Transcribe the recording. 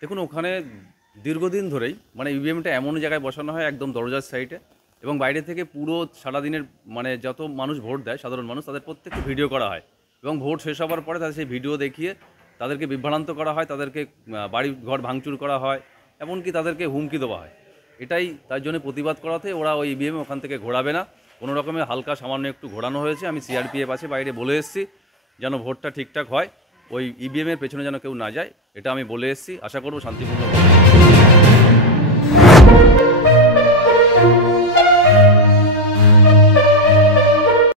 দেখুন ওখানে দীর্ঘদিন ধরেই মানে ইভিএমটা এমন জায়গায় বসানো হয় একদম দরজার সাইডে এবং বাইরে থেকে পুরো সারাদিনের মানে যত মানুষ ভোট দেয় সাধারণ মানুষ তাদের প্রত্যেককে ভিডিও করা হয় এবং ভোট শেষ হওয়ার পরে তাদের সেই ভিডিও দেখিয়ে তাদেরকে বিভ্রান্ত করা হয়, তাদেরকে বাড়ি ঘর ভাঙচুর করা হয়, এমনকি তাদেরকে হুমকি দেওয়া হয়। এটাই তার জন্য প্রতিবাদ করাতে ওরা ওই ইভিএম ওখান থেকে ঘোরাবে না, কোনো রকমের হালকা সামান্য একটু ঘোরানো হয়েছে। আমি সিআরপিএফ আছে বাইরে বলে এসেছি যেন ভোটটা ঠিকঠাক হয়, ওই ইভিএমের পেছনে যেন কেউ না যায়, এটা আমি বলে এসেছি। আশা করব শান্তিপূর্ণ।